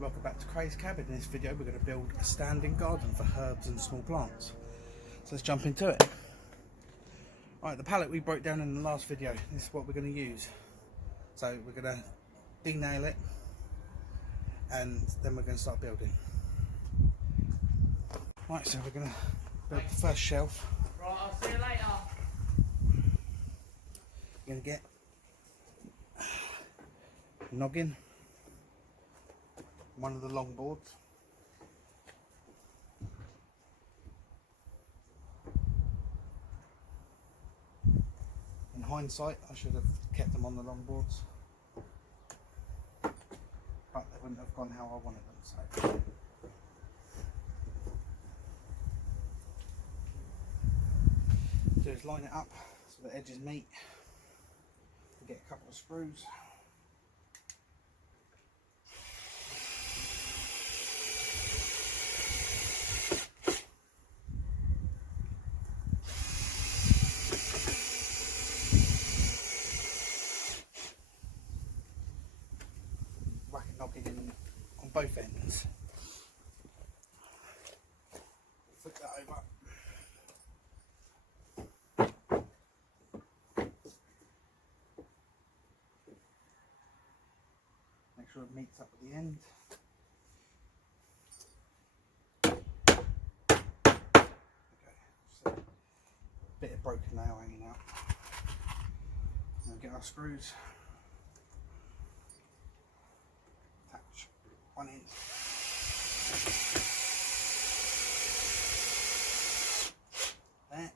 Welcome back to Craig's Cabin. In this video we're going to build a standing garden for herbs and small plants. So let's jump into it. Alright, the pallet we broke down in the last video, this is what we're going to use. So we're going to de-nail it and then we're going to start building. Right, so we're going to build the first shelf. Right, I'll see you later. We're going to get noggin, one of the long boards, in hindsight I should have kept them on the long boards, but they wouldn't have gone how I wanted them. So do is line it up so the edges meet. We get a couple of screws. Noggin in on both ends. Flip that over. Make sure it meets up at the end. Okay, so a bit of broken nail hanging out. Now get our screws. One end. There.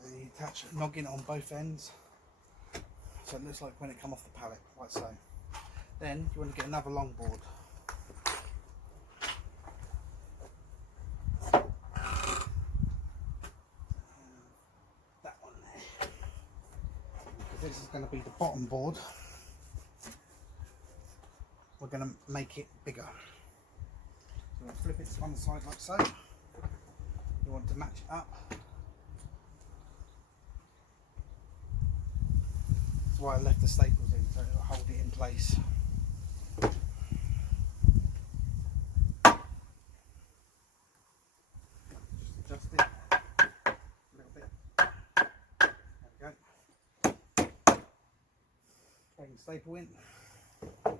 So you attach a noggin on both ends, so it looks like when it come off the pallet, like so. Then you want to get another long board. This is going to be the bottom board. We're going to make it bigger. So we'll flip it to one side like so. You want to match it up. That's why I left the staples in, so it'll hold it in place. Just adjust it a little bit. There we go. Bring the staple in, do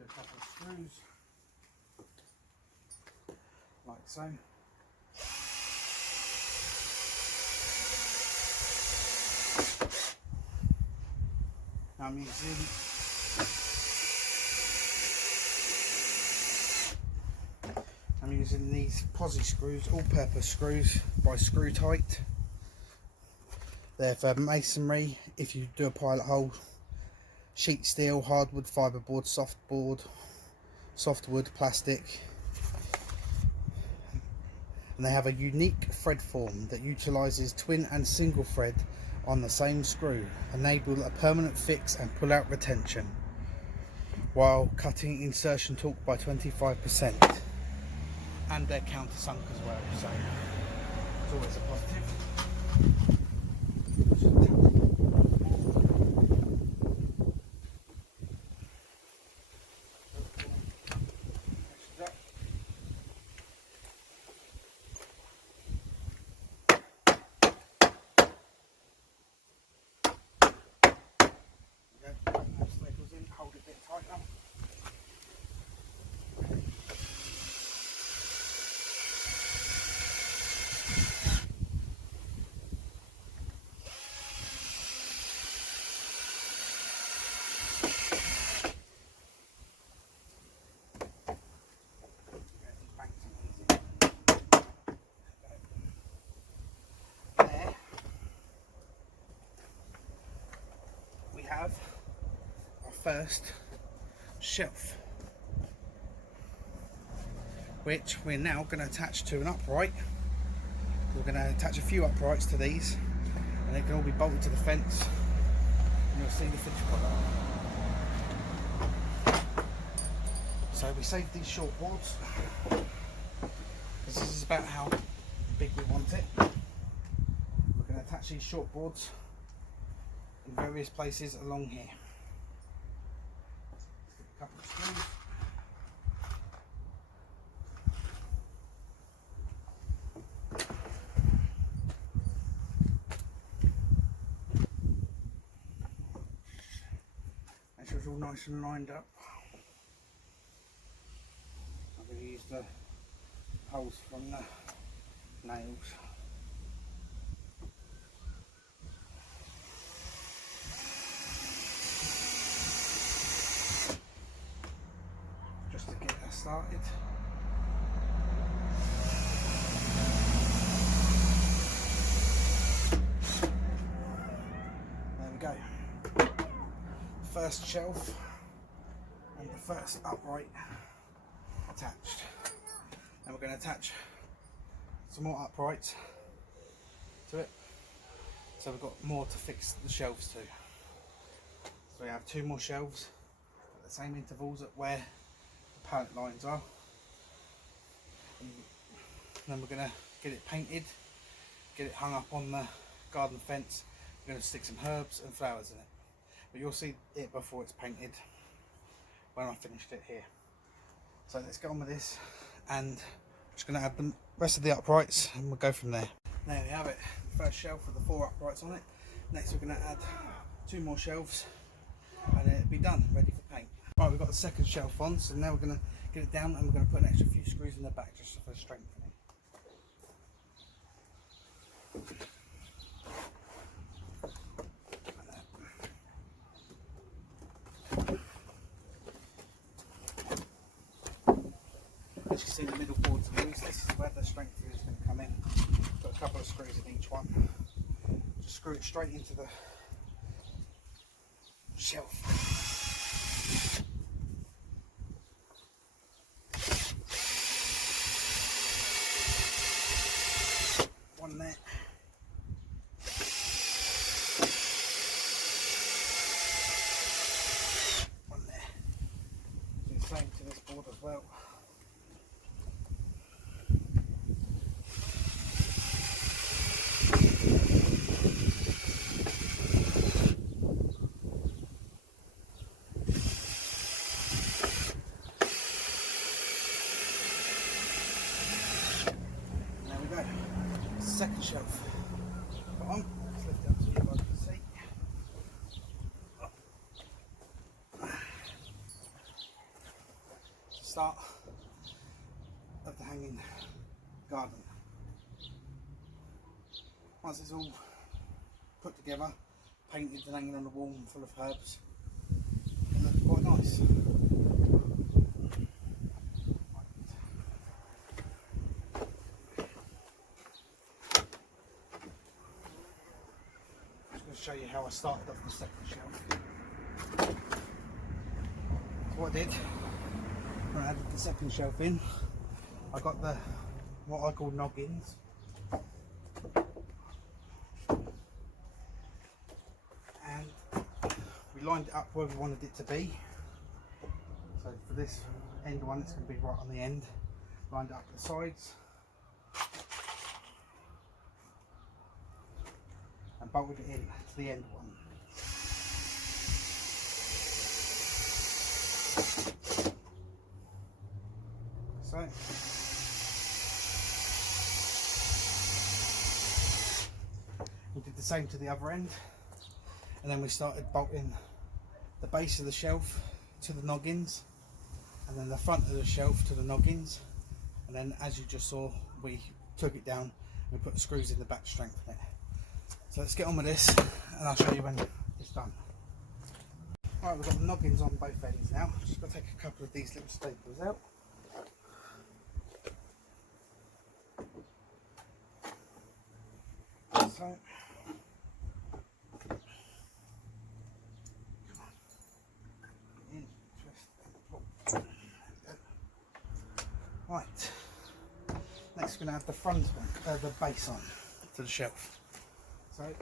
a couple of screws, like so. Now I'm using these posi screws, all-purpose screws by Screw Tight. They're for masonry, if you do a pilot hole, sheet steel, hardwood, fiberboard, softwood, plastic. And they have a unique thread form that utilises twin and single thread on the same screw, enable a permanent fix and pull out retention, while cutting insertion torque by 25%. And they're countersunk as well, so it's always a positive. Hold it a bit tighter. There we have our first shelf, which we're now going to attach to an upright. We're going to attach a few uprights to these and they can all be bolted to the fence and you'll see the finished product. So So we saved these short boards. This is about how big we want it. We're going to attach these short boards in various places along here. Let's get a couple of screws. Make sure it's all nice and lined up. I'm going to use the holes from the nails. Just to get her started. There we go. First shelf and the first upright attached. And we're going to attach some more uprights to it, so we've got more to fix the shelves to. So we have 2 more shelves at the same intervals at where the pallet lines are. And then we're going to get it painted, get it hung up on the garden fence. We're going to stick some herbs and flowers in it, but you'll see it before it's painted when I finished it here. So let's get on with this, and I'm just going to add the rest of the uprights and we'll go from there. There we have it, the first shelf with the 4 uprights on it. Next we're going to add 2 more shelves and it'll be done, ready for paint. Right, we've got the second shelf on, so now we're going to get it down and we're going to put an extra few screws in the back just for strengthening. As you see, the middle boards are loose. This is where the strength is going to come in. Put a couple of screws in each one. Just screw it straight into the shelf. One there. One there. Do the same to this board as well. Second shelf. Put on. Let's lift it up so you guys can see. Start of the hanging garden. Once it's all put together, painted and hanging on the wall and full of herbs, it looks quite nice. Show you how I started off the second shelf. So what I did when I added the second shelf in, I got the what I call noggins, and we lined it up where we wanted it to be. So for this end one, it's going to be right on the end. Lined up the sides and bolted it in to the end one. So we did the same to the other end, and then we started bolting the base of the shelf to the noggins, and then the front of the shelf to the noggins, and then as you just saw, we took it down and we put the screws in the back to strengthen it. So let's get on with this and I'll show you when it's done. Alright, we've got the noggins on both ends now. Just got to take a couple of these little staples out. So, right, next we're going to add the front one, the base on to the shelf. So, I'm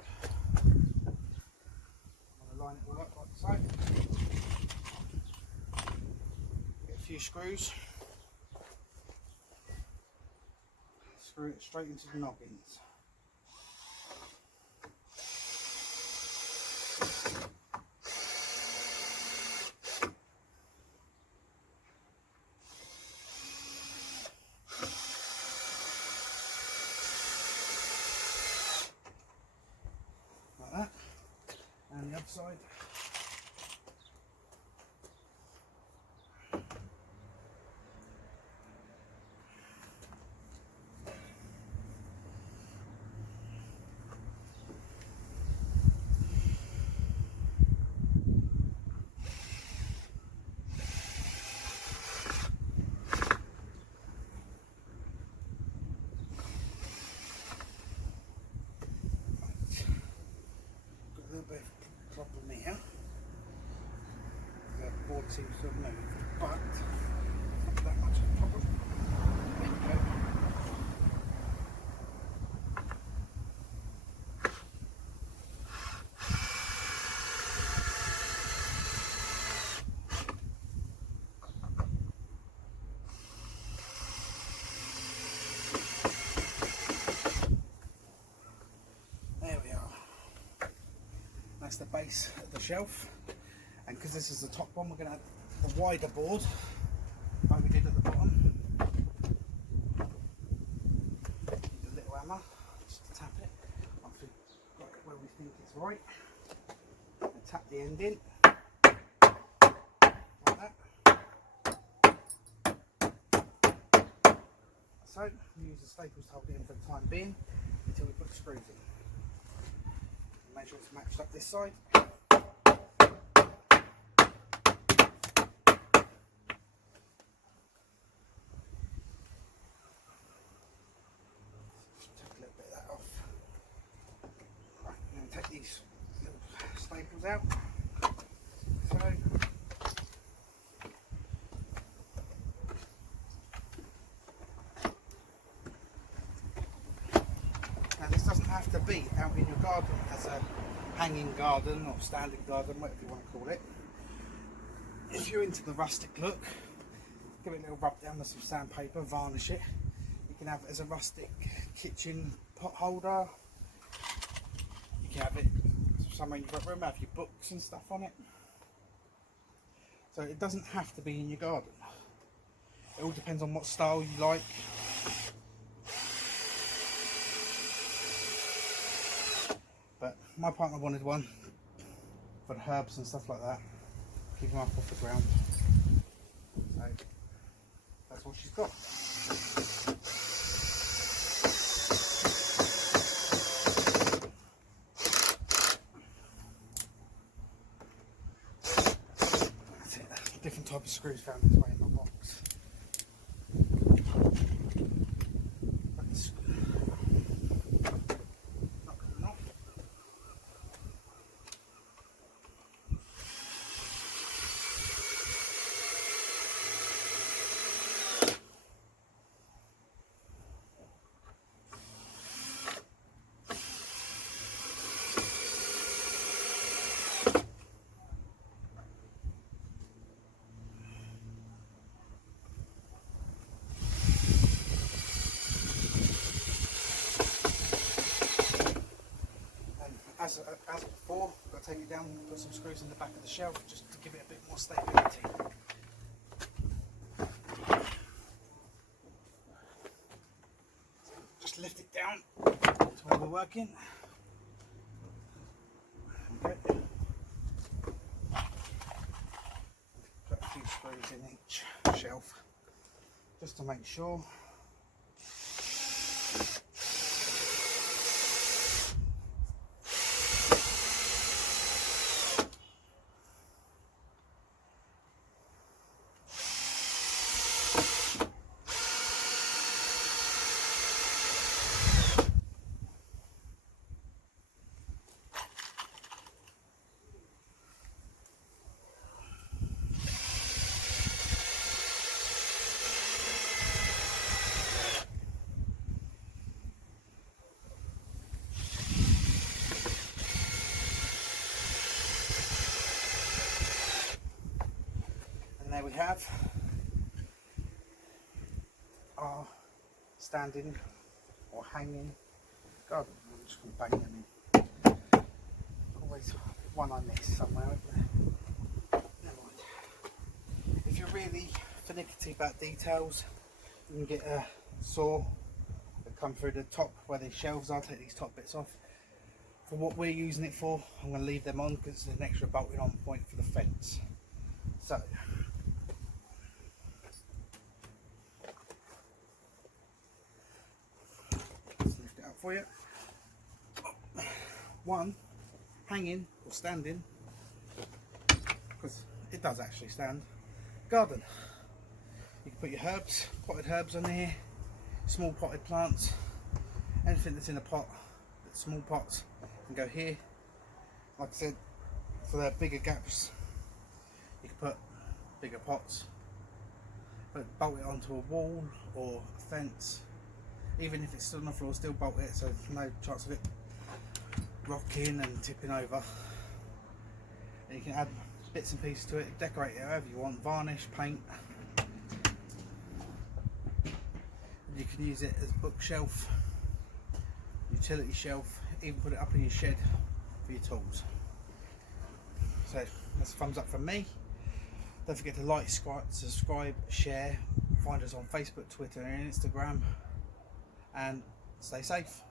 going to line it all up like so. Get a few screws, screw it straight into the noggins. Like that, and the other side. A little bit of problem here. The board seems to have moved, but not that much of a problem. There we go. There we are. That's the base of the shelf, and because this is the top one, we're going to have a wider board like we did at the bottom. Need a little hammer just to tap it once we've got it where we think it's right, and tap the end in like that. So we use the staples to hold it in for the time being until we put the screws in. Make sure it's matched up this side. Take a little bit of that off. Right, I'm going to take these little staples out. So, now this doesn't have to be out in your garden as a hanging garden or standing garden, whatever you want to call it. If you're into the rustic look, give it a little rub down with some sandpaper, varnish it. You can have it as a rustic kitchen pot holder. You can have it somewhere in your room, have your books and stuff on it. So it doesn't have to be in your garden. It all depends on what style you like. But my partner wanted one for the herbs and stuff like that, keep them up off the ground. So that's what she's got. That's it. That's a different type of screws found this way in my box. As before, I've got to take it down and put some screws in the back of the shelf just to give it a bit more stability. Just lift it down to where we're working. Okay. Put a few screws in each shelf just to make sure. There we have standing or hanging. God, I'm just going to bang them in. Always one I miss somewhere, isn't there? Never mind. If you're really finicky about details, you can get a saw that come through the top where the shelves are. Take these top bits off. For what we're using it for, I'm going to leave them on because it's an extra bolted on point for the fence. So let's lift it up for you. One, hanging or standing, because it does actually stand. Garden. You can put your herbs, potted herbs on here, small potted plants, anything that's in a pot, that's small pots can go here. Like I said, for the bigger gaps, you can put bigger pots, but bolt it onto a wall or a fence. Even if it's still on the floor, still bolt it so there's no chance of it rocking and tipping over. And you can add bits and pieces to it, decorate it however you want, varnish, paint. You can use it as a bookshelf, utility shelf, even put it up in your shed for your tools. So that's a thumbs up from me. Don't forget to like, subscribe, share. Find us on Facebook, Twitter and Instagram, and stay safe.